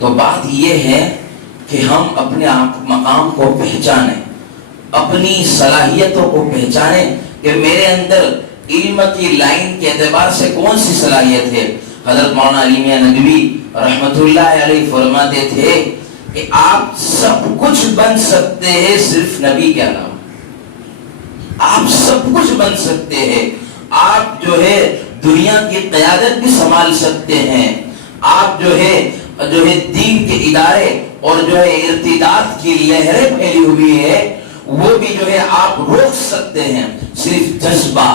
تو بات یہ ہے کہ ہم اپنے مقام کو پہچانیں، اپنی صلاحیتوں کو پہچانیں کہ میرے اندر علم کی لائن کے اعتبار سے کون سی صلاحیت ہے۔ حضرت مولانا علی میاں ندوی رحمت اللہ علیہ فرماتے تھے کہ آپ سب کچھ بن سکتے ہیں صرف نبی کے علاوہ، آپ سب کچھ بن سکتے ہیں، آپ جو ہے دنیا کی قیادت بھی سنبھال سکتے ہیں، آپ جو ہے دین کے ادارے اور جو ہے ارتداد کی لہریں پھیلی ہوئی ہے وہ بھی جو ہے آپ روک سکتے ہیں، صرف جذبہ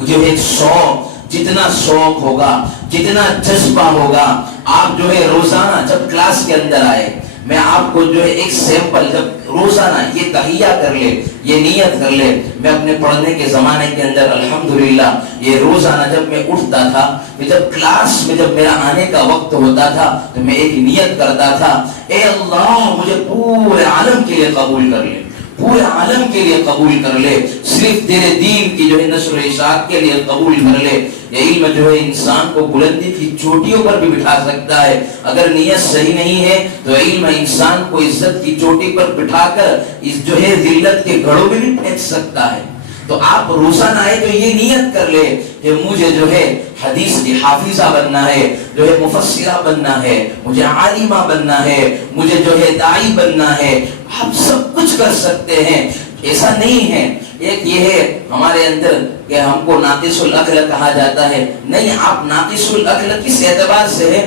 جو ہے شوق، جتنا شوق ہوگا، جتنا جذبہ ہوگا، آپ جو ہے روزانہ جب کلاس کے اندر آئے میں آپ کو جو ہے ایک سیمپل، جب روزانہ یہ تہیہ کر لے، یہ نیت کر لے، میں اپنے پڑھنے کے زمانے کے اندر الحمدللہ یہ روزانہ جب میں اٹھتا تھا، جب کلاس میں جب میرا آنے کا وقت ہوتا تھا تو میں ایک نیت کرتا تھا، اے اللہ مجھے پورے عالم کے لیے قبول کر لے، پورے عالم کے لیے قبول کر لے، صرف تیرے دین کی جو ہے نشر و اشاعت کے لیے قبول کر لے۔ یہ علم جو ہے انسان کو بلندی کی چوٹیوں پر بھی بٹھا سکتا ہے، اگر نیت صحیح نہیں ہے تو علم انسان کو عزت کی چوٹی پر بٹھا کر اس جو ہے ذلت کے گھڑوں میں بھی پھینک سکتا ہے۔ تو آپ روزانہ آئے تو یہ نیت کر لے کہ مجھے جو ہے حدیث کی حافظہ بننا ہے، جو ہے مفسرہ بننا ہے، مجھے عالمہ بننا ہے، مجھے جو ہے داعی بننا ہے۔ آپ سب کچھ کر سکتے ہیں، ایسا نہیں ہے۔ ایک یہ ہے ہمارے اندر کہ ہم کو ناقص العقل کہا جاتا ہے، نہیں، آپ ناقص العقل کس اعتبار سے ہے؟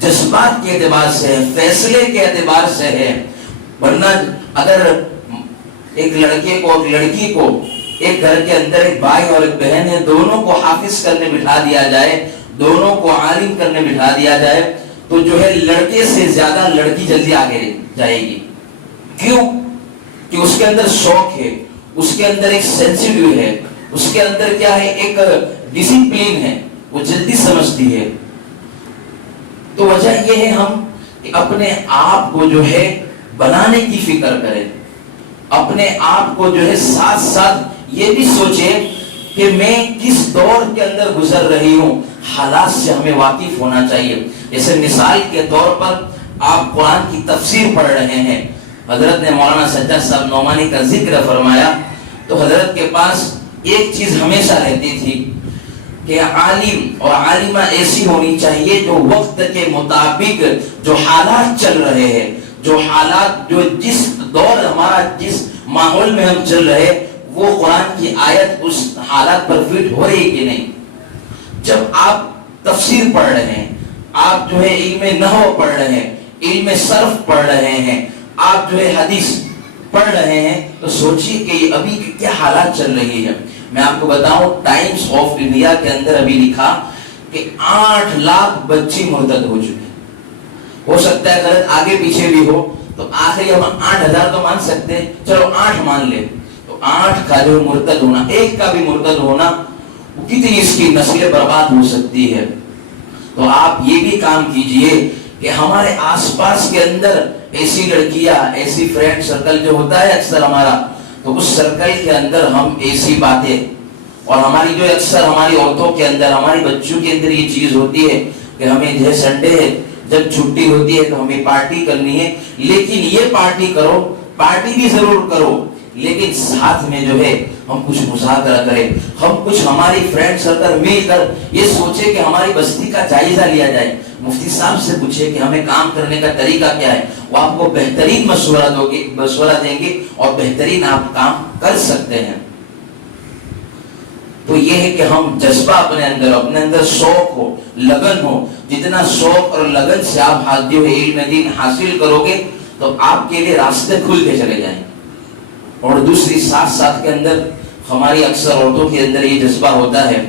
جذبات کے اعتبار سے ہے، فیصلے کے اعتبار سے ہے۔ ورنہ اگر ایک لڑکے کو اور لڑکی کو ایک گھر کے اندر ایک بھائی اور ایک بہن ہے، دونوں کو حافظ کرنے بٹھا دیا جائے، دونوں کو عالم کرنے بٹھا دیا جائے تو جو ہے لڑکے سے زیادہ لڑکی جلدی آگے جائے گی۔ کیوں؟ کہ اس کے اندر شوق ہے، اس کے اندر ایک سینسیٹیو ہے، اس کے اندر کیا ہے، ایک ڈسپلین ہے، وہ جلدی سمجھتی ہے۔ تو وجہ یہ ہے ہم اپنے آپ کو جو ہے بنانے کی فکر کریں، اپنے آپ کو جو ہے ساتھ ساتھ یہ بھی سوچیں کہ میں کس دور کے اندر گزر رہی ہوں، حالات سے ہمیں واقف ہونا چاہیے۔ جیسے مثال کے طور پر آپ قرآن کی تفسیر پڑھ رہے ہیں، حضرت نے مولانا سجاد صاحب نعمانی کا ذکر فرمایا تو حضرت کے پاس ایک چیز ہمیشہ رہتی تھی کہ عالم اور عالمہ ایسی ہونی چاہیے جو وقت کے مطابق جو حالات چل رہے ہیں، جو حالات، جو جس دور ہمارا جس ماحول میں ہم چل رہے، وہ قرآن کی آیت اس حالات پر فٹ ہو رہی کہ نہیں۔ جب آپ تفسیر پڑھ رہے ہیں، آپ جو ہے علم نحو پڑھ رہے ہیں، علم صرف پڑھ رہے ہیں، آپ جو ہے حدیث پڑھ رہے ہیں تو سوچئے کہ یہ ابھی کیا حالات چل رہی ہے۔ میں آپ کو بتاؤں، ٹائمز آف انڈیا کے اندر ابھی لکھا کہ 8 لاکھ بچی مرتد ہو چکی۔ ہو سکتا ہے غلط آگے پیچھے بھی ہو، تو آخری ہم 8000 تو مان سکتے ہیں، چلو 8 مان لے، تو 8 کا جو مرتد ہونا، ایک کا بھی مرتد ہونا، وہ کتنی اس کی نسلیں برباد ہو سکتی ہے۔ تو آپ یہ بھی کام کیجئے کہ ہمارے آس پاس کے اندر ایسی لڑکیاں، ایسی فرینڈ سرکل جو ہوتا ہے اکثر ہمارا، تو اس سرکل کے اندر ہم ایسی باتیں، اور ہماری جو اکثر ہماری عورتوں کے اندر، ہماری بچوں کے اندر یہ چیز ہوتی ہے کہ ہمیں جو ہے سنڈے ہے، جب چھٹی ہوتی ہے تو ہمیں پارٹی کرنی ہے، لیکن یہ پارٹی کرو، پارٹی بھی ضرور کرو، لیکن ساتھ میں جو ہے ہم کچھ مذاکرہ کریں، ہم کچھ ہماری فرینڈ سرکل مل کر یہ سوچے کہ ہماری بستی کا جائزہ لیا جائے، مفتی صاحب سے پوچھے کہ ہمیں کام کرنے کا طریقہ کیا ہے، وہ آپ کو بہترین مشورہ دیں گے اور بہترین آپ کام کر سکتے ہیں۔ تو یہ ہے کہ ہم جذبہ اپنے اندر شوق ہو، لگن ہو، جتنا شوق اور لگن سے آپ جو ہے علم دین حاصل کرو گے تو آپ کے لیے راستے کھلتے چلے جائیں گے۔ اور دوسری ساتھ کے اندر ہماری اکثر عورتوں کے اندر یہ جذبہ ہوتا ہے،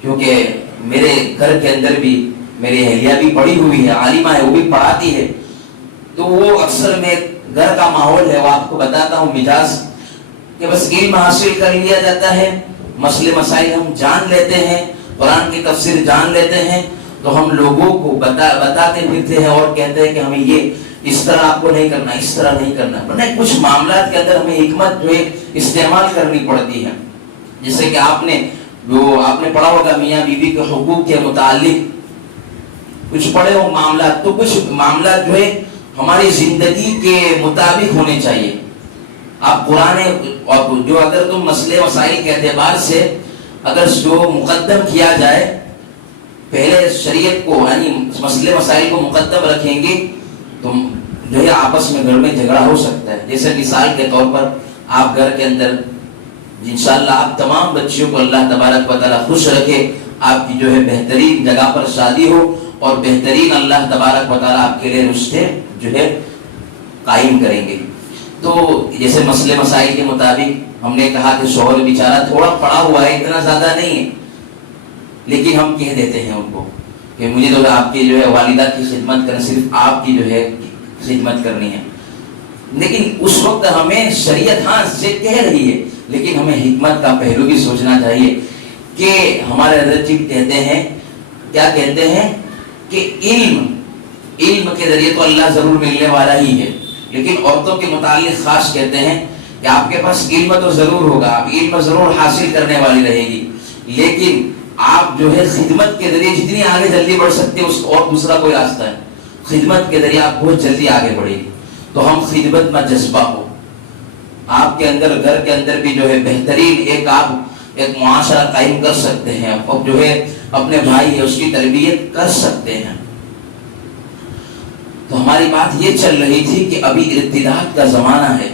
کیونکہ میرے گھر کے اندر بھی میری اہلیہ بھی پڑھی ہوئی ہے، عالمہ ہے، وہ بھی پڑھاتی ہے، تو وہ اکثر میں گھر کا ماحول ہے، وہ آپ کو بتاتا ہوں مزاج کہ بس علم حاصل کر لیا جاتا ہے، مسئلے مسائل ہم جان لیتے ہیں، قرآن کی تفسیر جان لیتے ہیں، تو ہم لوگوں کو بتاتے پھرتے ہیں اور کہتے ہیں کہ ہمیں یہ اس طرح آپ کو نہیں کرنا، اس طرح نہیں کرنا، ورنہ کچھ معاملات کے اندر ہمیں حکمت جو ہے استعمال کرنی پڑتی ہے۔ جیسے کہ آپ نے پڑھا ہوگا میاں بیوی کے حقوق کے متعلق کچھ پڑھے ہو معاملات، تو کچھ معاملات جو ہے ہماری زندگی کے مطابق ہونے چاہیے. آپ قرآن اور جو اگر تم مسئلے مسائل کے اعتبار سے اگر جو مقدم کیا جائے پہلے شریعت کو یعنی مسئلے مسائل کو مقدم رکھیں گے تو جو ہے آپس میں گھر میں جھگڑا ہو سکتا ہے. جیسے مثال کے طور پر آپ گھر کے اندر انشاءاللہ آپ تمام بچیوں کو اللہ تبارک و تعالیٰ خوش رکھے، آپ کی جو ہے بہترین جگہ پر شادی ہو اور بہترین اللہ تبارک و تعالیٰ آپ کے لیے رشتے جو ہے قائم کریں گے. تو جیسے مسئلے مسائل کے مطابق ہم نے کہا کہ شوہر بیچارہ تھوڑا پڑا ہوا ہے، اتنا زیادہ نہیں ہے، لیکن ہم کہہ دیتے ہیں ان کو کہ مجھے تو آپ کی جو ہے والدہ کی خدمت کرنا، صرف آپ کی جو ہے خدمت کرنی ہے. لیکن اس وقت ہمیں شریعت ہاں سے کہہ رہی ہے، لیکن ہمیں حکمت کا پہلو بھی سوچنا چاہیے کہ ہمارے حضرت جی کہتے ہیں، کیا کہتے ہیں کہ علم کے ذریعے تو اللہ ضرور ملنے والا ہی ہے، لیکن عورتوں کے متعلق خاص کہتے ہیں کہ آپ کے پاس علم تو ضرور ہوگا، آپ علم ضرور حاصل کرنے والی رہے گی، لیکن آپ جو ہے خدمت کے ذریعے جتنی آگے جلدی بڑھ سکتے ہیں اس اور دوسرا کوئی راستہ ہے، خدمت کے ذریعے آپ بہت جلدی آگے بڑھے گی. تو ہم خدمت میں جذبہ ہو، آپ کے اندر گھر کے اندر بھی جو ہے بہترین آپ ایک معاشرہ قائم کر سکتے ہیں اور جو ہے اپنے بھائی ہے اس کی تربیت کر سکتے ہیں. تو ہماری بات یہ چل رہی تھی کہ ابھی ارتداد کا زمانہ ہے،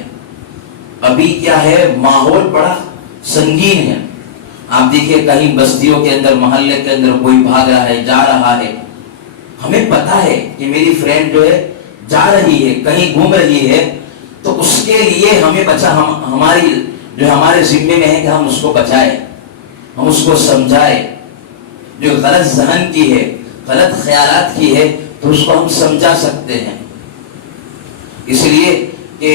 ابھی کیا ہے ماحول بڑا سنگین ہے. آپ دیکھیے کہیں بستیوں کے اندر محلے کے اندر کوئی بھاگ رہا ہے، جا رہا ہے، ہمیں پتا ہے کہ میری فرینڈ جو ہے جا رہی ہے کہیں گھوم رہی ہے، تو اس کے لیے ہمیں ہماری جو ہمارے ذمے میں ہے کہ ہم اس کو بچائیں، ہم اس کو سمجھائیں. جو غلط ذہن کی ہے، غلط خیالات کی ہے، تو اس کو ہم سمجھا سکتے ہیں. اس لیے کہ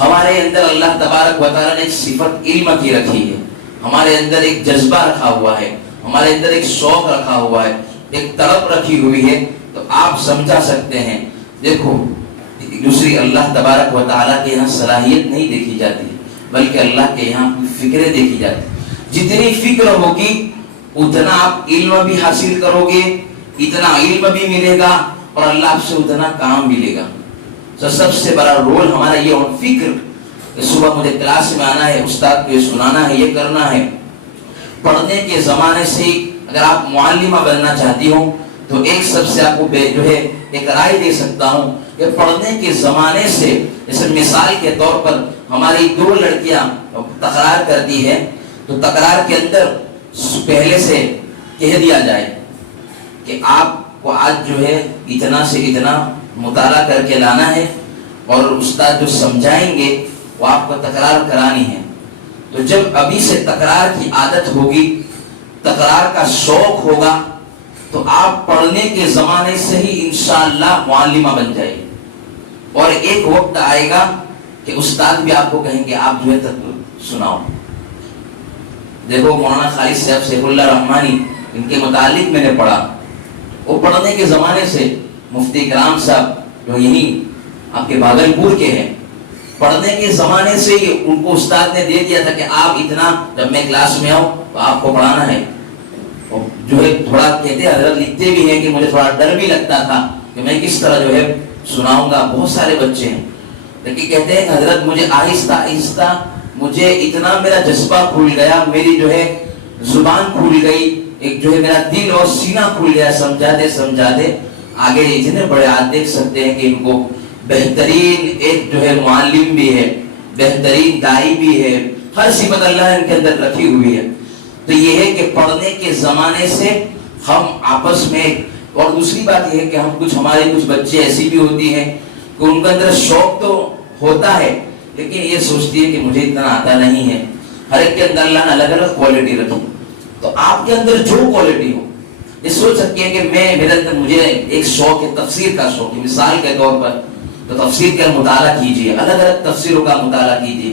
ہمارے اندر اللہ تبارک و تعالیٰ نے ایک صفت علم کی رکھی ہے، ہمارے اندر ایک جذبہ رکھا ہوا ہے، ہمارے اندر ایک شوق رکھا ہوا ہے، ایک طلب رکھی ہوئی ہے، تو آپ سمجھا سکتے ہیں. دیکھو دوسری اللہ تبارک و تعالیٰ کے یہاں صلاحیت نہیں دیکھی جاتی، بلکہ اللہ کے یہاں فکریں دیکھی جاتی. جتنی فکر ہوگی اتنا آپ علم بھی حاصل کرو گے، اتنا علم بھی ملے گا اور اللہ آپ سے اتنا کام ملے گا. تو سب سے بڑا رول ہمارا یہ اور فکر. صبح مجھے کلاس میں آنا ہے، استاد کو یہ سنانا ہے، یہ کرنا ہے. پڑھنے کے زمانے سے اگر آپ معلمہ بننا چاہتی ہوں تو ایک سب سے آپ کو جو ہے ایک رائے دے سکتا ہوں کہ پڑھنے کے زمانے سے، جیسے مثال کے طور پر ہماری 2 لڑکیاں تکرار کرتی ہے، تو تکرار کے اندر پہلے سے کہہ دیا جائے کہ آپ کو آج جو ہے اتنا سے اتنا مطالعہ کر کے لانا ہے اور استاد جو سمجھائیں گے وہ آپ کو تکرار کرانی ہے. تو جب ابھی سے تکرار کی عادت ہوگی، تکرار کا شوق ہوگا، تو آپ پڑھنے کے زمانے سے ہی انشاءاللہ معلمہ بن جائے. اور ایک وقت آئے گا کہ استاد بھی آپ کو کہیں گے آپ جو ہے سناؤ. دیکھو مولانا خالد صاحب سیف اللہ رحمانی، ان کے متعلق میں نے پڑھا، وہ پڑھنے کے زمانے سے مفتی کرام صاحب جو یہی آپ کے بھاگلپور کے ہیں، پڑھنے کے زمانے سے ہی ان کو استاد نے دے دیا تھا کہ آپ اتنا جب میں کلاس میں آؤں تو آپ کو پڑھانا ہے. جو ہے تھوڑا کہتے ہیں حضرت لکھتے بھی ہیں کہ مجھے تھوڑا ڈر بھی لگتا تھا کہ میں کس طرح جو ہے سناؤں گا، بہت سارے بچے ہیں، لیکن کہتے ہیں حضرت مجھے آہستہ آہستہ مجھے اتنا میرا جذبہ کھل گیا، میری جو ہے زبان کھل گئی، ایک جو ہے میرا دل اور سینہ کھل گیا، سمجھاتے سمجھاتے آگے اتنے بڑے آپ دیکھ سکتے ہیں کہ ان کو بہترین ایک جو ہے معلم بھی ہے، بہترین دائی بھی ہے، ہر صفت اللہ نے ان کے اندر رکھی ہوئی ہے. تو یہ ہے کہ پڑھنے کے زمانے سے ہم آپس میں، اور دوسری بات یہ ہے کہ ہم ہمارے کچھ بچے ایسی بھی ہوتی ہیں کہ ان کے اندر شوق تو ہوتا ہے لیکن یہ سوچتی ہے کہ مجھے اتنا آتا نہیں ہے. ہر ایک کے اندر اللہ نے الگ الگ کوالٹی رکھی، تو آپ کے اندر جو کوالٹی ہو یہ سوچ سکتی ہے کہ میرے اندر مجھے ایک شوق ہے، تفسیر کا شوق ہے، مثال کے طور پر تو تفسیر کا مطالعہ کیجیے، الگ الگ تفسیروں کا مطالعہ کیجیے.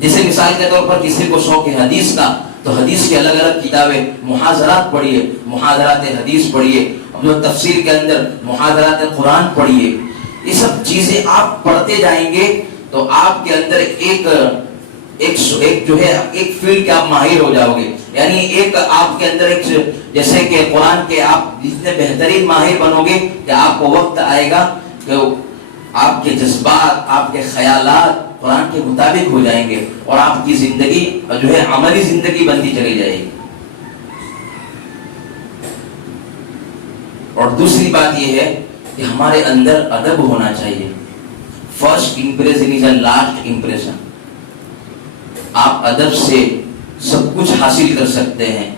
جیسے مثال کے طور پر کسی کو شوق ہے حدیث کا تو حدیث کی الگ الگ کتابیں، محاضرات پڑھیے، محاضرات حدیث پڑھیے، جو تفسیر کے اندر محاضرات قرآن پڑھیے. یہ سب چیزیں آپ پڑھتے جائیں گے تو آپ کے اندر ایک جو ہے ایک فیلڈ کے آپ ماہر ہو جاؤ گے، یعنی ایک آپ کے اندر ایک جیسے کہ قرآن کے آپ جتنے بہترین ماہر بنو گے کہ آپ کو وقت آئے گا کہ آپ کے جذبات آپ کے خیالات قرآن کے مطابق ہو جائیں گے اور آپ کی زندگی جو ہے عملی زندگی بنتی چلی جائے گی. اور دوسری بات یہ ہے کہ ہمارے اندر ادب ہونا چاہیے. First impression is a last impression. آپ ادب سے سب کچھ حاصل کر سکتے ہیں.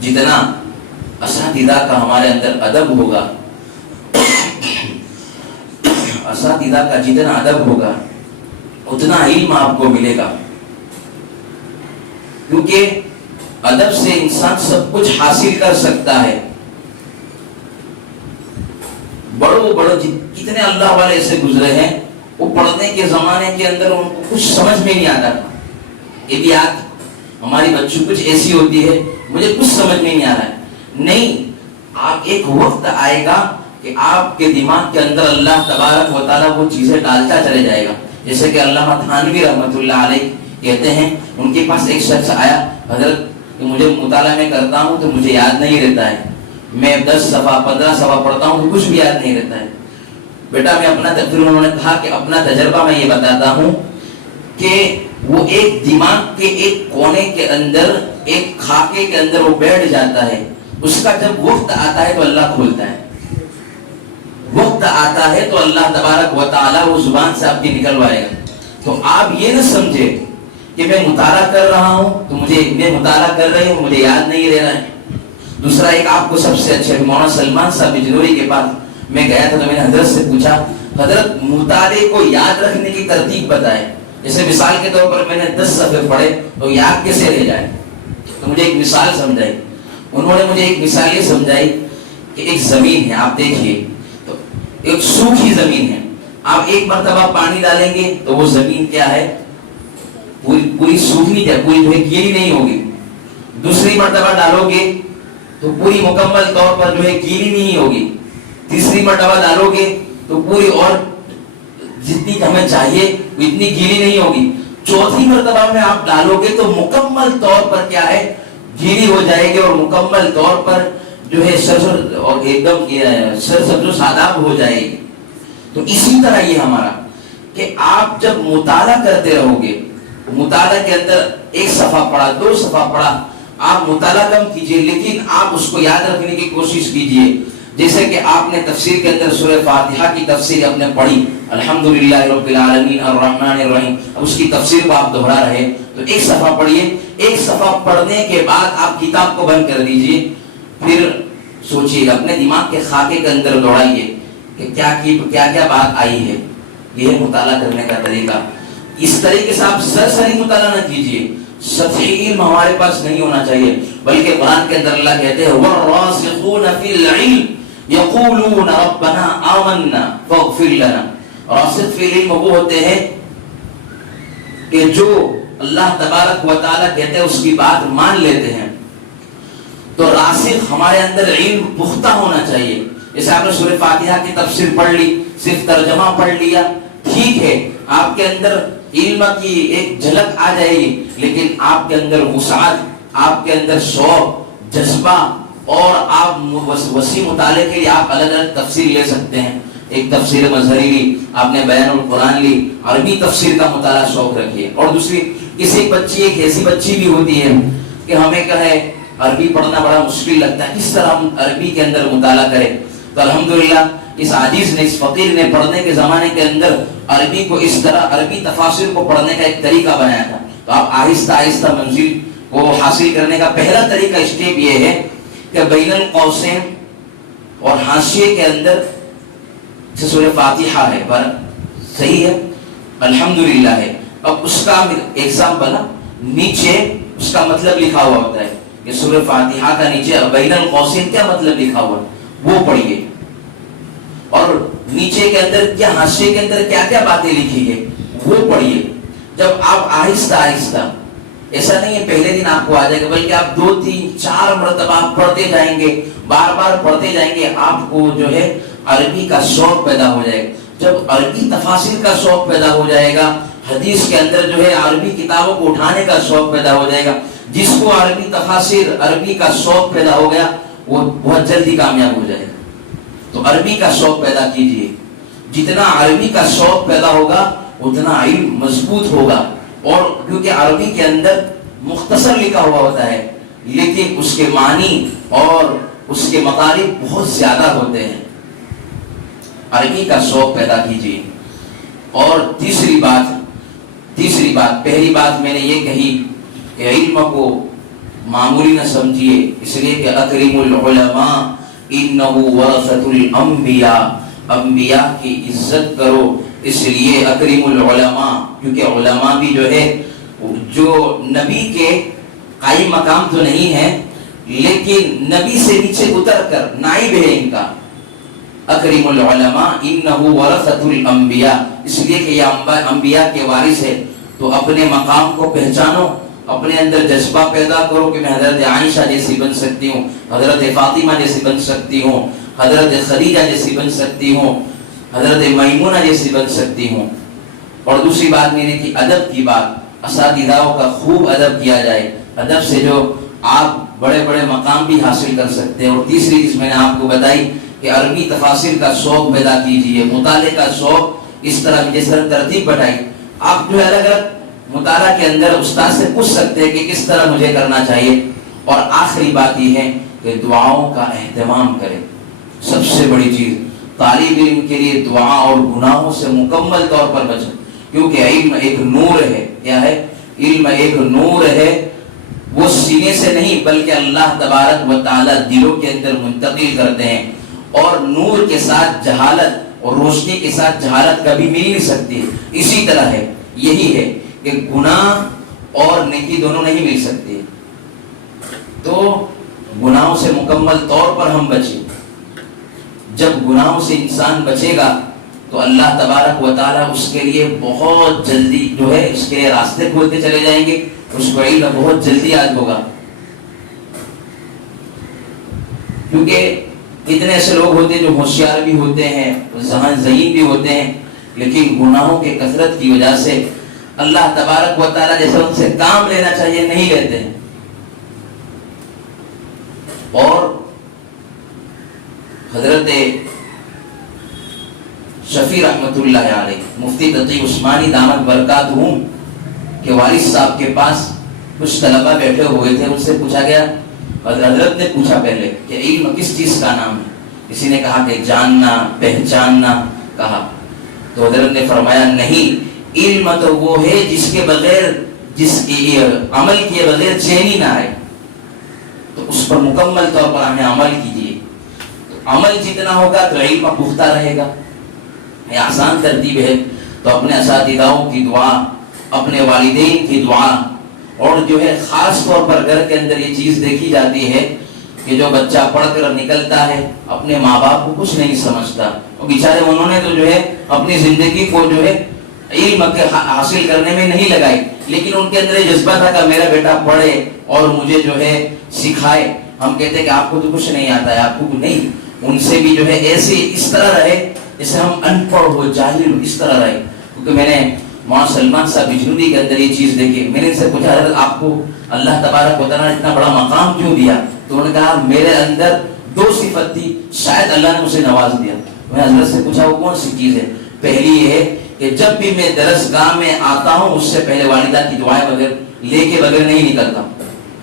جتنا اساتذہ کا ہمارے اندر ادب ہوگا، اساتذہ کا جتنا ادب ہوگا اتنا علم آپ کو ملے گا. کیونکہ ادب سے انسان سب کچھ حاصل کر سکتا ہے. بڑوں کتنے اللہ والے ایسے گزرے ہیں وہ پڑھنے کے زمانے کے اندر ان کو کچھ سمجھ میں نہیں آتا تھا. یہ بھی آج ہماری بچوں کچھ ایسی ہوتی ہے مجھے کچھ سمجھ میں نہیں آ رہا ہے. نہیں، آپ ایک وقت آئے گا کہ آپ کے دماغ کے اندر اللہ تبارک و تعالیٰ وہ چیزیں ڈالتا چلے جائے گا. جیسے کہ علامہ تھانوی رحمۃ اللہ علیہ کہتے ہیں ان کے پاس ایک شخص آیا، حضرت کہ مجھے مطالعہ میں کرتا ہوں تو مجھے یاد نہیں رہتا ہے، میں 10 صفحہ 15 صفحہ پڑھتا ہوں تو کچھ بھی یاد نہیں رہتا ہے. بیٹا میں اپنا پھر انہوں نے کہا کہ اپنا تجربہ میں یہ بتاتا ہوں کہ وہ ایک دماغ کے ایک کونے کے اندر ایک خاکے کے اندر وہ بیٹھ جاتا ہے. اس کا جب وقت آتا ہے تو اللہ کھولتا ہے. وقت آتا ہے تو اللہ تبارک و تعالیٰ وہ زبان سے آپ کی نکلوائے گا. تو آپ یہ نہ سمجھے کہ میں مطالعہ کر رہا ہوں تو میں مطالعہ کر رہی ہوں مجھے یاد نہیں رہ رہا ہے. دوسرا ایک آپ کو سب سے اچھے مولانا سلمان صاحب بجنوری کے پاس میں گیا تھا تو میں نے حضرت سے پوچھا، حضرت مطالعے کو یاد رکھنے کی ترتیب بتائے. جیسے مثال کے طور پر میں نے 10 صفحے پڑھے تو یاد کیسے رہ جائے. تو مجھے ایک مثال سمجھائی. انہوں نے مجھے ایک مثال یہ سمجھائی کہ ایک زمین ہے، آپ دیکھیے تو ایک سوکھی زمین ہے. آپ ایک مرتبہ پانی ڈالیں گے تو وہ زمین کیا ہے، پوری سوکھی ہے، پوری گیلی نہیں ہوگی. دوسری مرتبہ ڈالو گے تو پوری مکمل طور پر جو ہے گیلی نہیں ہوگی. تیسری مرتبہ ڈالو گے تو پوری اور جتنی ہمیں چاہیے اتنی گیلی نہیں ہوگی. چوتھی مرتبہ میں آپ ڈالو گے تو مکمل طور پر کیا ہے، گیلی ہو جائے گی اور مکمل طور پر جو ہے سرسبز اور ایک دم سرسبز و شاداب ہو جائے گی. تو اسی طرح یہ ہمارا کہ آپ جب مطالعہ کرتے رہو گے، مطالعہ کے اندر 1 صفحہ پڑھا 2 صفحہ پڑھا، آپ مطالعہ کم کیجئے لیکن آپ اس کو یاد رکھنے کی کوشش کیجئے. جیسے کہ آپ نے تفسیر کے اندر سورہ فاتحہ کی تفسیر آپ نے پڑھی، الحمدللہ رب العالمین الرحمن الرحیم، اس کی تفسیر کو آپ دہرا رہے تو 1 صفحہ پڑھیے. 1 صفحہ پڑھنے کے بعد آپ کتاب کو بند کر دیجئے، پھر سوچئے اپنے دماغ کے خاکے کے اندر دوڑائیے کہ کیا بات آئی ہے. یہ ہے مطالعہ کرنے کا طریقہ. اس طریقے سے آپ سرسری مطالعہ نہ کیجئے. سطحی علم ہمارے پاس نہیں ہونا چاہیے، بلکہ قرآن کے اندر اللہ کہتے ہیں وَالرَّاسِخُونَ فِي الْعِلْمِ يَقُولُونَ رَبَّنَا آمَنَّا فَاغْفِرْ لَنَا. راسخ فی العلم وہ ہوتے ہیں کہ جو اللہ تبارک و تعالیٰ کہتے ہیں اس کی بات مان لیتے ہیں. تو راسخ ہمارے اندر علم پختہ ہونا چاہیے. جیسے آپ نے سورہ فاتحہ کی تفسیر پڑھ لی، صرف ترجمہ پڑھ لیا، ٹھیک ہے آپ کے اندر علم کی ایک جھلک آ جائے گی، لیکن آپ کے اندر وسعت، آپ کے اندر شوق، جذبہ اور آپ وسیع مطالعے کے لیے آپ الگ الگ تفسیر لے سکتے ہیں. ایک تفسیر مظہری لی، آپ نے بیان القرآن لی، عربی تفسیر کا مطالعہ شوق رکھیے. اور دوسری کسی بچی ایک ایسی بچی بھی ہوتی ہے کہ ہمیں کہے عربی پڑھنا بڑا مشکل لگتا ہے، کس طرح ہم عربی کے اندر مطالعہ کریں. تو الحمدللہ اس عاجز نے، اس فقیر نے پڑھنے کے زمانے کے اندر عربی کو اس طرح عربی تفاسیر کو پڑھنے کا ایک طریقہ بنایا تھا. تو آپ آہستہ آہستہ منزل کو حاصل کرنے کا پہلا طریقہ اسٹیپ یہ ہے کہ بین القوسین اور حاشیے کے اندر سورہ فاتحہ ہے پر صحیح ہے الحمدللہ ہے. اب اس کا ایگزامپل نیچے اس کا مطلب لکھا ہوا ہوتا ہے کہ سورہ فاتحہ کا نیچے بین القوسین کیا مطلب لکھا ہوا ہے وہ پڑھیے، اور نیچے کے اندر کیا حاشیے کے اندر کیا کیا باتیں لکھی ہے وہ پڑھیے. جب آپ آہستہ آہستہ، ایسا نہیں ہے پہلے دن آپ کو آ جائے گا، بلکہ آپ 2 3 4 مرتبہ آپ پڑھتے جائیں گے، بار بار پڑھتے جائیں گے، آپ کو جو ہے عربی کا شوق پیدا ہو جائے گا. جب عربی تفاسیر کا شوق پیدا ہو جائے گا، حدیث کے اندر جو ہے عربی کتابوں کو اٹھانے کا شوق پیدا ہو جائے گا، جس کو عربی تفاسیر، عربی کا شوق پیدا ہو گیا وہ بہت جلدی کامیاب ہو جائے گا. تو عربی کا شوق پیدا کیجئے. جتنا عربی کا شوق پیدا ہوگا اتنا علم مضبوط ہوگا. اور کیونکہ عربی کے اندر مختصر لکھا ہوا ہوتا ہے لیکن اس کے معنی اور اس کے مطالب بہت زیادہ ہوتے ہیں. عربی کا شوق پیدا کیجئے. اور تیسری بات، پہلی بات میں نے یہ کہی کہ علم کو معمولی نہ سمجھیے، اس لیے کہ اکرم العلماء انہ ورثۃ الانبیاء، انبیاء کی عزت کرو. اس لیے اکرم العلماء، کیونکہ علماء بھی جو ہے جو نبی کے قائم مقام تو نہیں ہے لیکن نبی سے نیچے اتر کر نائب ہے ان کا. اکرم العلماء انہ ورثۃ الانبیاء، اس لیے کہ یہ انبیاء کے وارث ہے. تو اپنے مقام کو پہچانو، اپنے اندر جذبہ پیدا کرو کہ میں حضرت عائشہ جیسی بن سکتی ہوں، حضرت فاطمہ جیسی بن سکتی ہوں، حضرت خدیجہ جیسی بن سکتی ہوں، حضرت میمونہ جیسی بن سکتی ہوں. اور دوسری بات میں نے کی ادب کی بات، اساتذاؤں کا خوب ادب کیا جائے. ادب سے جو آپ بڑے بڑے مقام بھی حاصل کر سکتے ہیں. اور تیسری چیز میں نے آپ کو بتائی کہ عربی تفاسیر کا شوق پیدا کیجئے، مطالعے کا شوق. اس طرح جس طرح ترتیب بتائی، آپ جو ہے الگ الگ مطالعہ کے اندر استاد سے پوچھ سکتے ہیں کہ کس طرح مجھے کرنا چاہیے. اور آخری بات یہ ہے کہ دعاؤں کا اہتمام کریں. سب سے بڑی چیز طالب علم کے لیے دعا اور گناہوں سے مکمل طور پر بچیں، کیونکہ علم ایک نور ہے. کیا ہے؟ علم ایک نور ہے. وہ سینے سے نہیں بلکہ اللہ تبارک و تعالی دلوں کے اندر منتقل کرتے ہیں. اور نور کے ساتھ جہالت اور روشنی کے ساتھ جہالت کبھی مل نہیں سکتی. اسی طرح ہے، یہی ہے کہ گناہ اور نیکی دونوں نہیں مل سکتے. تو گناہوں سے مکمل طور پر ہم بچیں. جب گناہوں سے انسان بچے گا تو اللہ تبارک و تعالیٰ اس کے لیے بہت جلدی جو ہے اس کے لیے راستے کھولتے چلے جائیں گے. اس کو علم بہت جلدی یاد ہوگا. کیونکہ کتنے ایسے لوگ ہوتے ہیں جو ہوشیار بھی ہوتے ہیں، ذہن ذہین بھی ہوتے ہیں، لیکن گناہوں کے کثرت کی وجہ سے اللہ تبارک و تعالیٰ جیسے ان سے کام لینا چاہیے نہیں لیتے ہیں. اور حضرت شفیع رحمت اللہ علیہ، مفتی تقی عثمانی دامت برکاتہم کے والد صاحب کے پاس کچھ طلبہ بیٹھے ہوئے تھے. ان سے پوچھا گیا، حضرت نے پوچھا پہلے کہ علم کس چیز کا نام ہے؟ کسی نے کہا کہ جاننا، پہچاننا کہا. تو حضرت نے فرمایا نہیں، علم تو وہ ہے جس کے بغیر، جس کی عمل کیے بغیر چین ہی نہ آئے. تو اس پر مکمل طور پر ہمیں عمل کیجیے. عمل جتنا ہوگا تو علم پختہ رہے گا. یہ آسان ترتیب ہے. تو اپنے اساتذاؤں کی دعا، اپنے والدین کی دعا، اور جو ہے خاص طور پر گھر کے اندر یہ چیز دیکھی جاتی ہے کہ جو بچہ پڑھ کر نکلتا ہے اپنے ماں باپ کو کچھ نہیں سمجھتا. وہ بیچارے انہوں نے تو جو ہے اپنی زندگی کو جو ہے علم حاصل کرنے میں نہیں لگائی، لیکن ان کے اندر جذبہ تھا کہ میرا بیٹا پڑھے اور مجھے جو ہے سکھائے. ہم کہتے ہیں کہ آپ کو تو کچھ نہیں آتا ہے، آپ کو نہیں. ان سے بھی جو ہے ایسے اس طرح رہے جیسے ہم ان پڑھ ہو، جاہل ہو، اس طرح رہے. کیونکہ میں نے مولانا سلمان صاحب بجنودی کے اندر یہ چیز دیکھی. میں نے ان سے پوچھا حضرت آپ کو اللہ تبارک و تعالیٰ نے اتنا بڑا مقام کیوں دیا؟ تو انہوں نے کہا میرے اندر 2 صفت تھی، شاید اللہ نے مجھے نواز دیا. میں حضرت سے پوچھا وہ کون سی چیز ہے؟ پہلی یہ ہے کہ جب بھی میں درسگاہ میں آتا ہوں اس سے پہلے والدہ کی دعائیں بغیر لے کے بغیر نہیں نکلتا،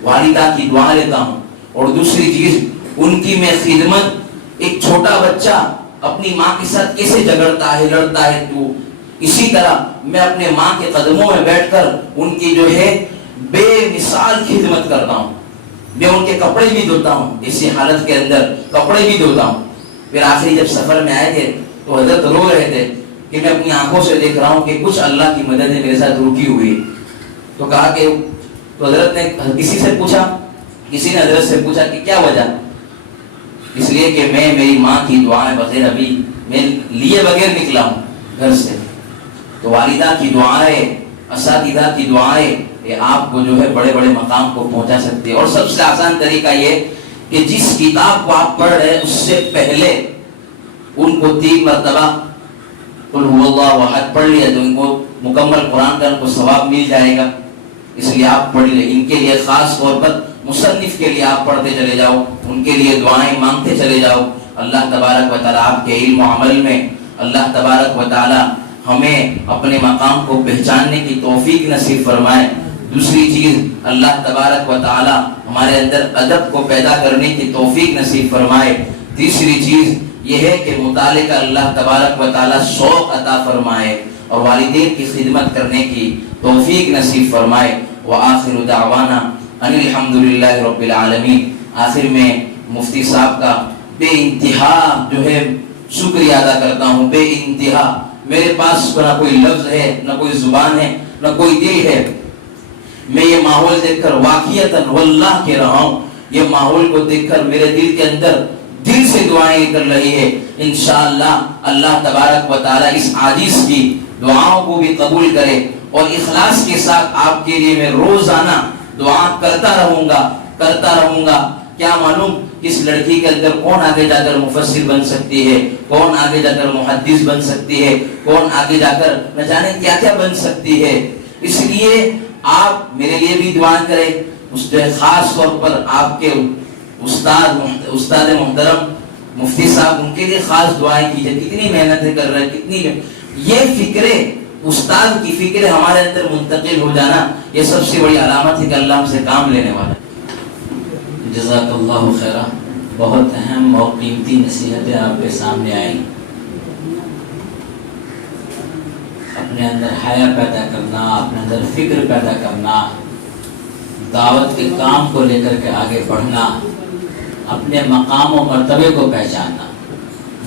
والدہ کی دعا لیتا ہوں. اور دوسری چیز ان کی میں خدمت. ایک چھوٹا بچہ اپنی ماں کے ساتھ کیسے جھگڑتا ہے، لڑتا ہے، تو اسی طرح میں اپنے ماں کے قدموں میں بیٹھ کر ان کی جو ہے بے مثال خدمت کرتا ہوں. میں ان کے کپڑے بھی دھوتا ہوں، اسی حالت کے اندر کپڑے بھی دھوتا ہوں. پھر آخری جب سفر میں آئے تھے تو حضرت رو رہے تھے کہ میں اپنی آنکھوں سے دیکھ رہا ہوں کہ کچھ اللہ کی مدد میرے ساتھ رکی ہوئی. تو کہا کہ تو حضرت نے کسی سے پوچھا، کسی نے حضرت سے پوچھا کہ کیا وجہ؟ اس لیے کہ میں میری ماں کی دعائیں بغیر ابھی میں لیے بغیر نکلا ہوں گھر سے. تو والدہ کی دعائیں، اساتذہ کی دعائیں یہ آپ کو جو ہے بڑے بڑے مقام کو پہنچا سکتے ہیں. اور سب سے آسان طریقہ یہ کہ جس کتاب کو آپ پڑھ رہے ہیں اس سے پہلے ان کو 3 مرتبہ قل هو اللہ احد پڑھ لیا تو ان کو مکمل قرآن کا ان کو ثواب مل جائے گا. اس لیے آپ پڑھ لیں. ان کے لیے خاص طور پر مصنف کے لیے آپ پڑھتے چلے جاؤ, ان کے لیے دعائیں مانگتے چلے جاؤ. اللہ تبارک و تعالیٰ آپ کے علم و عمل میں اللہ تبارک و تعالیٰ ہمیں اپنے مقام کو پہچاننے کی توفیق نصیب فرمائے. دوسری چیز, اللہ تبارک و تعالیٰ ہمارے اندر ادب کو پیدا کرنے کی توفیق نصیب فرمائے. تیسری چیز یہ ہے کہ مطالعے کا اللہ تبارک و تعالیٰ شوق عطا فرمائے اور والدین کی خدمت کرنے کی توفیق نصیب فرمائے. وآخر دعوانا ان الحمدللہ رب العالمین. آخر میں مفتی صاحب کا بے انتہا جو ہے شکریہ ادا کرتا ہوں, بے انتہا. میرے پاس نہ کوئی لفظ ہے, نہ کوئی زبان ہے, نہ کوئی دل ہے. میں یہ ماحول دیکھ کر واقعیتاً واللہ کہہ رہا ہوں, یہ ماحول کو دیکھ کر میرے دل کے اندر دل سے دعائیں کر رہی ہے. انشاءاللہ اللہ تبارک و تعالیٰ اس عاجز کی دعاؤں کو بھی قبول کرے اور اخلاص کے ساتھ آپ کے لیے میں روزانہ دعا کرتا رہوں گا. کیا معلوم اس لڑکی کے اندر کون آگے جا کر مفسر بن سکتی ہے, کون آگے جا کر محدث بن سکتی ہے, کون آگے جا کر نہ جانے کیا کیا بن سکتی ہے. اس لیے آپ میرے لیے بھی دعائیں کریں. خاص طور پر آپ کے استاد محترم مفتی صاحب, ان کے لیے خاص دعائیں کیجیے. کتنی محنتیں کر رہے ہیں, کتنی یہ فکریں, استاد کی فکریں ہمارے اندر منتقل ہو جانا, یہ سب سے بڑی علامت ہے کہ اللہ ہم سے کام لینے والا. جزاک اللہ خیرہ. بہت اہم اور قیمتی نصیحتیں آپ کے سامنے آئیں. اپنے اندر حیا پیدا کرنا, اپنے اندر فکر پیدا کرنا, دعوت کے کام کو لے کر کے آگے بڑھنا, اپنے مقام و مرتبے کو پہچاننا.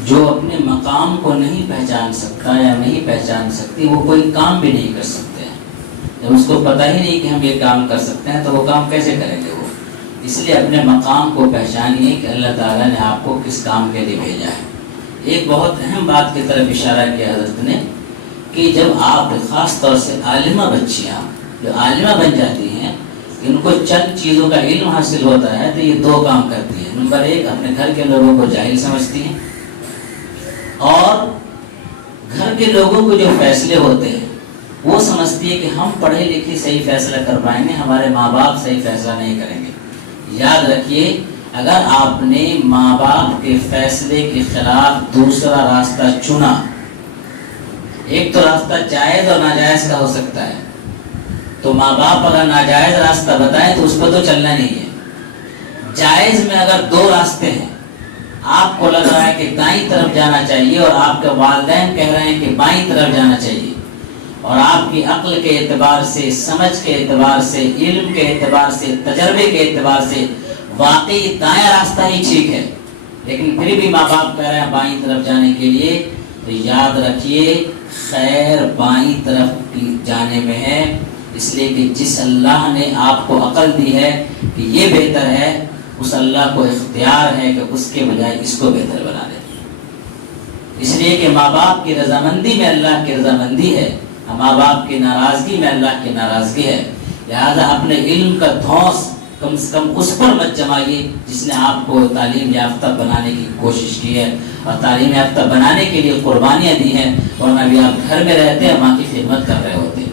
جو اپنے مقام کو نہیں پہچان سکتا یا نہیں پہچان سکتی وہ کوئی کام بھی نہیں کر سکتے ہیں. جب اس کو پتہ ہی نہیں کہ ہم یہ کام کر سکتے ہیں تو وہ کام کیسے کریں گے وہ. اس لیے اپنے مقام کو پہچانیے کہ اللہ تعالیٰ نے آپ کو کس کام کے لیے بھیجا ہے. ایک بہت اہم بات کی طرف اشارہ کیا حضرت نے کہ جب آپ خاص طور سے عالمہ بچیاں جو عالمہ بن جاتی ہیں, ان کو چند چیزوں کا علم حاصل ہوتا ہے تو یہ دو کام کرتی ہیں. نمبر ایک, اپنے گھر کے لوگوں کو جاہل سمجھتی ہیں اور گھر کے لوگوں کو جو فیصلے ہوتے ہیں وہ سمجھتی ہے کہ ہم پڑھے لکھے صحیح فیصلہ کر پائیں گے, ہمارے ماں باپ صحیح فیصلہ نہیں کریں گے. یاد رکھیے, اگر آپ نے ماں باپ کے فیصلے کے خلاف دوسرا راستہ چنا, ایک تو راستہ جائز اور ناجائز کا ہو سکتا ہے, تو ماں باپ اگر ناجائز راستہ بتائیں تو اس پر تو چلنا نہیں ہے. جائز میں اگر دو راستے ہیں, آپ کو لگ رہا ہے کہ دائیں طرف جانا چاہیے اور آپ کے والدین کہہ رہے ہیں کہ بائیں طرف جانا چاہیے, اور آپ کی عقل کے اعتبار سے, سمجھ کے اعتبار سے, علم کے اعتبار سے, تجربے کے اعتبار سے واقعی دائیں راستہ ہی ٹھیک ہے, لیکن پھر بھی ماں باپ کہہ رہے ہیں بائیں طرف جانے کے لیے, تو یاد رکھیے خیر بائیں طرف جانے میں ہے. اس لیے کہ جس اللہ نے آپ کو عقل دی ہے کہ یہ بہتر ہے, اس اللہ کو اختیار ہے کہ اس کے بجائے اس کو بہتر بنا دے. اس لیے کہ ماں باپ کی رضامندی میں اللہ کی رضامندی ہے, ماں باپ کی ناراضگی میں اللہ کی ناراضگی ہے. لہذا اپنے علم کا دھوس کم سے کم اس پر مت جمائیے جس نے آپ کو تعلیم یافتہ بنانے کی کوشش کی ہے اور تعلیم یافتہ بنانے کے لیے قربانیاں دی ہیں, ورنہ بھی آپ گھر میں رہتے ہیں, ماں کی خدمت کر رہے ہوتے.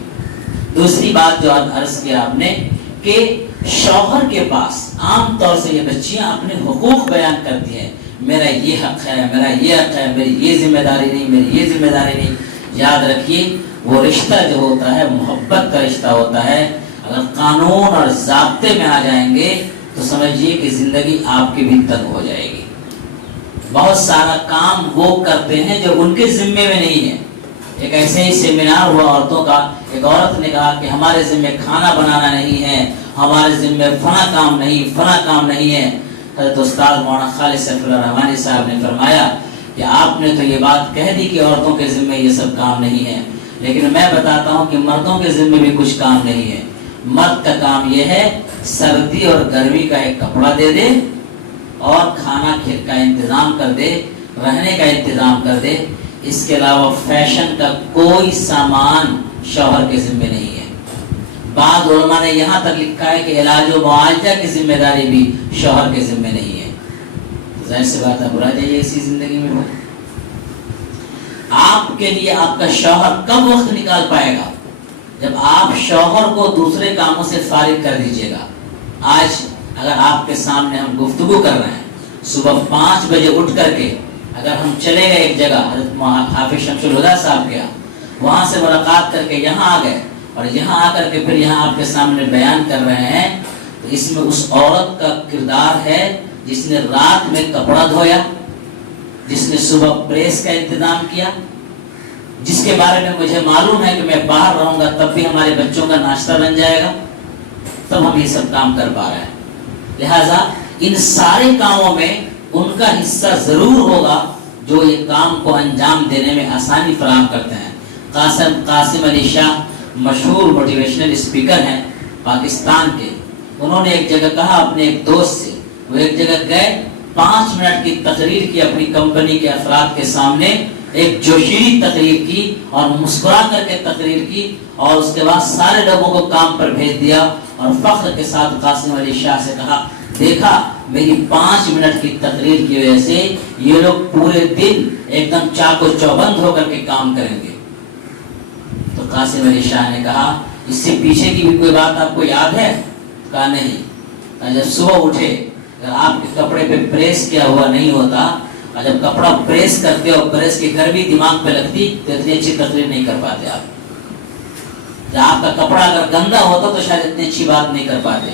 دوسری بات جو عرض کیا آپ نے کہ شوہر کے پاس عام طور سے یہ بچیاں اپنے حقوق بیان کرتی ہیں, میرا یہ حق ہے, میرا یہ حق ہے, میری یہ ذمہ داری نہیں, میری یہ ذمہ داری نہیں. یاد رکھیے وہ رشتہ جو ہوتا ہے محبت کا رشتہ ہوتا ہے. اگر قانون اور ضابطے میں آ جائیں گے تو سمجھیے کہ زندگی آپ کی بھی تنگ ہو جائے گی. بہت سارا کام وہ کرتے ہیں جو ان کے ذمے میں نہیں ہے. ایک ایسے ہی سیمینار ہوا عورتوں کا, ایک عورت نے کہا کہ ہمارے ذمے کھانا بنانا نہیں ہے, ہمارے ذمے فلاں کام نہیں ہے. حضرت استاد مولانا خالد سیف اللہ رحمانی صاحب نے فرمایا کہ آپ نے تو یہ بات کہہ دی کہ عورتوں کے ذمے یہ سب کام نہیں ہے, لیکن میں بتاتا ہوں کہ مردوں کے ذمے بھی کچھ کام نہیں ہے. مرد کا کام یہ ہے سردی اور گرمی کا ایک کپڑا دے دے اور کھانا کا انتظام کر دے, رہنے کا انتظام کر دے. اس کے علاوہ فیشن کا کوئی سامان شوہر کے ذمے نہیں ہے. بعض علماء نے یہاں تک لکھا ہے کہ علاج و معالجہ کی ذمہ داری بھی شوہر کے ذمے نہیں ہے. ظاہر سی بات ہے, برا جائیے اسی زندگی میں ہو. آپ کے لیے آپ کا شوہر کب وقت نکال پائے گا جب آپ شوہر کو دوسرے کاموں سے فارغ کر دیجئے گا. آج اگر آپ کے سامنے ہم گفتگو کر رہے ہیں, صبح 5 بجے اٹھ کر کے اگر ہم چلے گئے ایک جگہ, حضرت حافظ شمس الہدیٰ صاحب کے وہاں سے ملاقات کر کے یہاں آ گئے اور یہاں آ کر کے پھر یہاں آپ کے سامنے بیان کر رہے ہیں, تو اس میں اس عورت کا کردار ہے جس نے رات میں کپڑا دھویا, جس نے صبح پریس کا انتظام کیا, جس کے بارے میں مجھے معلوم ہے کہ میں باہر رہوں گا تب بھی ہمارے بچوں کا ناشتہ بن جائے گا, تب ہم یہ سب کام کر پا رہے ہیں. لہٰذا ان سارے کاموں میں ان کا حصہ ضرور ہوگا جو یہ کام کو انجام دینے میں آسانی فراہم کرتے ہیں. قاسم علی شاہ مشہور موٹیویشنل اسپیکر ہیں پاکستان کے. انہوں نے ایک جگہ کہا اپنے ایک دوست سے, وہ ایک جگہ گئے, 5 منٹ کی تقریر کی اپنی کمپنی کے افراد کے سامنے, ایک جوشیلی تقریر کی اور مسکرا کر کے تقریر کی, اور اس کے بعد سارے لوگوں کو کام پر بھیج دیا اور فخر کے ساتھ قاسم علی شاہ سے کہا, دیکھا میری 5 منٹ کی تقریر کی وجہ سے یہ لوگ پورے دن ایک دم چاق و چوبند ہو کر کے کام کریں گے. تو قاسم علی شاہ نے کہا اس سے پیچھے کی بھی کوئی بات آپ کو یاد ہے؟ کہا نہیں. جب صبح اٹھے, اگر آپ کے کپڑے پہ پریس کیا ہوا نہیں ہوتا, اور جب کپڑا پریس کرتے اور پریس کی گرمی دماغ پہ لگتی تو اتنی اچھی تقریر نہیں کر پاتے آپ. جب آپ کا کپڑا اگر گندا ہوتا تو شاید اتنی اچھی بات نہیں کر پاتے.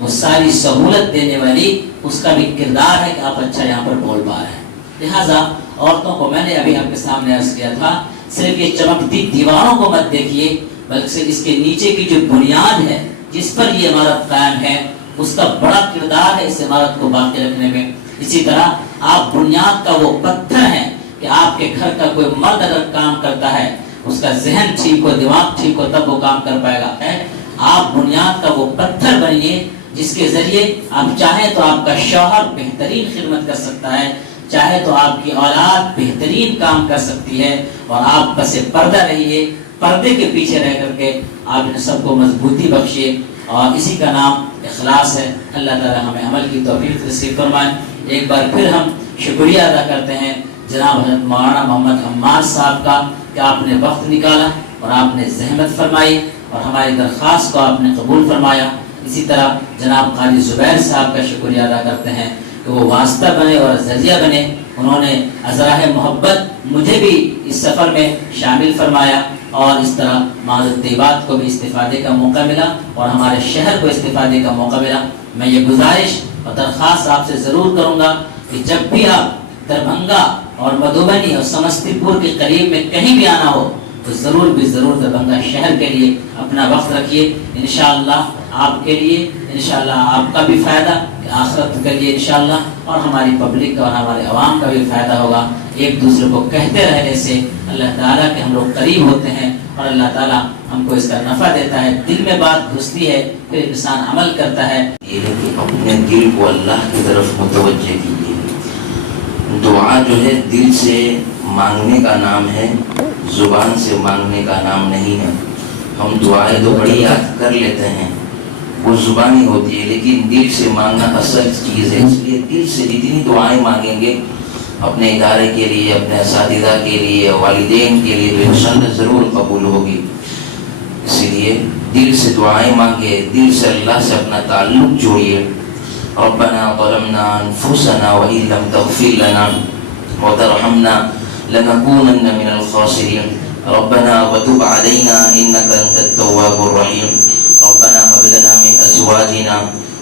وہ ساری سہولت دینے والی اس کا بھی کردار ہے کہ آپ اچھا یہاں پر بول پا رہے ہیں. لہٰذا عورتوں کو میں نے ابھی آپ کے سامنے عرض کیا تھا, صرف یہ چمکتی دیواروں کو مت دیکھیے, بلکہ اس کے نیچے کی جو بنیاد ہے جس پر یہ عمارت قائم ہے اس کا بڑا کردار ہے اس عمارت کو باقی رکھنے میں. اسی طرح آپ بنیاد کا وہ پتھر ہیں کہ آپ کے گھر کا کوئی مرد اگر کام کرتا ہے, اس کا ذہن ٹھیک ہو, دماغ ٹھیک ہو, تب وہ کام کر پائے گا. آپ بنیاد کا وہ پتھر بنیے جس کے ذریعے آپ چاہیں تو آپ کا شوہر بہترین خدمت کر سکتا ہے, چاہے تو آپ کی اولاد بہترین کام کر سکتی ہے, اور آپ بس پردہ رہیے, پردے کے پیچھے رہ کر کے آپ ان سب کو مضبوطی بخشیے, اور اسی کا نام اخلاص ہے. اللہ تعالی ہمیں عمل کی توفیق نصیب فرمائے. ایک بار پھر ہم شکریہ ادا کرتے ہیں جناب حضرت مولانا محمد عمار صاحب کا کہ آپ نے وقت نکالا اور آپ نے زحمت فرمائی اور ہماری درخواست کو آپ نے قبول فرمایا. اسی طرح جناب قاضی زبیر صاحب کا شکریہ ادا کرتے ہیں کہ وہ واسطہ بنے اور ذریعہ بنے. انہوں نے ازراہ محبت مجھے بھی اس سفر میں شامل فرمایا, اور اس طرح معذرت طیبات کو بھی استفادے کا موقع ملا اور ہمارے شہر کو استفادے کا موقع ملا. میں یہ گزارش اور درخواست آپ سے ضرور کروں گا کہ جب بھی آپ دربھنگا اور مدھوبنی اور سمستی پور کے قریب میں کہیں بھی آنا ہو تو ضرور دربھنگا شہر کے لیے اپنا وقت رکھیے. انشاءاللہ آپ کے لیے, انشاءاللہ آپ کا بھی فائدہ, آخرت کے لیے انشاءاللہ, اور ہماری پبلک کا اور ہمارے عوام کا بھی فائدہ ہوگا. ایک دوسرے کو کہتے رہنے سے اللہ تعالیٰ کے ہم لوگ قریب ہوتے ہیں اور اللہ تعالیٰ ہم کو اس کا نفع دیتا ہے. دل میں بات گھستی ہے پھر انسان عمل کرتا ہے. یہ ہے کہ اپنے دل کو اللہ کی طرف متوجہ کیجیے. دعا جو ہے دل سے مانگنے کا نام ہے, زبان سے مانگنے کا نام نہیں ہے. ہم دعائیں تو بڑی یاد کر لیتے ہیں, وہ زبانی ہوتی ہے, لیکن دل سے مانگنا اصل چیز ہے. اس لیے دل سے جتنی دعائیں مانگیں گے اپنے ادارے کے لیے, اپنے اساتذہ کے لیے, والدین کے لیے, تو انشاءاللہ ضرور قبول ہوگی. اسی لیے دل سے دعائیں مانگے, دل سے اللہ سے اپنا تعلق جوڑیے. ربنا ظلمنا انفسنا وان لم تغفر لنا وترحمنا لنكونن من الخاسرين. ربنا وتب علينا انك انت التواب الرحيم. ربنا هب لنا من ازواجنا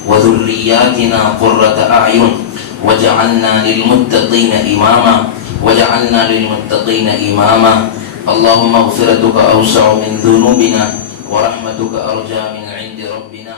وذرياتنا قرة اعين وجعلنا للمتقين اماما. اللهم مغفرتك اوسع من ذنوبنا ورحمتك ارجى من عند ربنا.